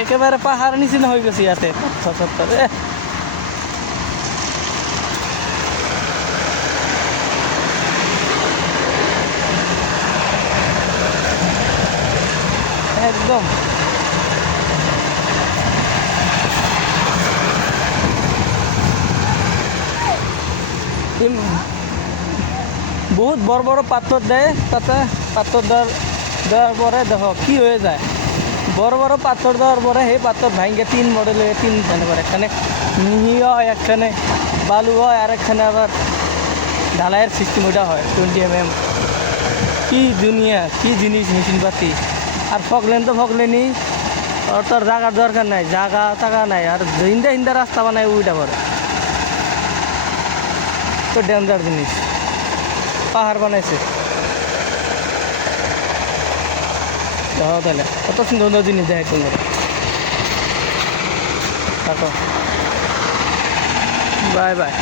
একেবারে পাহাড় নিচে হয়ে গেছে ইয়াতে সত্তরে একদম বহুত বড় বড় পাথর দেয় তাতে পাথর দেওয়ার পরে দেখো কি হয়ে যায় বড় বড় পাথর দেওয়ার পরে সেই পাথর ভাঙ্গে তিন মডেলে তিন করে এখানে মিহি হয় একখানে বালু হয় আর একখানে আবার ঢালাইয়ের সিস্টেম ওটা হয় 20 mm কি দুনিয়া কি জিনিস মেশিনপাতি আর ফকলেন তো ফকলেনই আর তোর জায়গার দরকার নাই জায়গা টাকা নাই আর হিন্দা হিন্দা রাস্তা বানায় ওইটা করে তো ডেঞ্জার জিনিস পাহাড় বানাইছে তাহলে কত সুন্দর সুন্দর জিনিস দেখে সুন্দর থাকো বাই বাই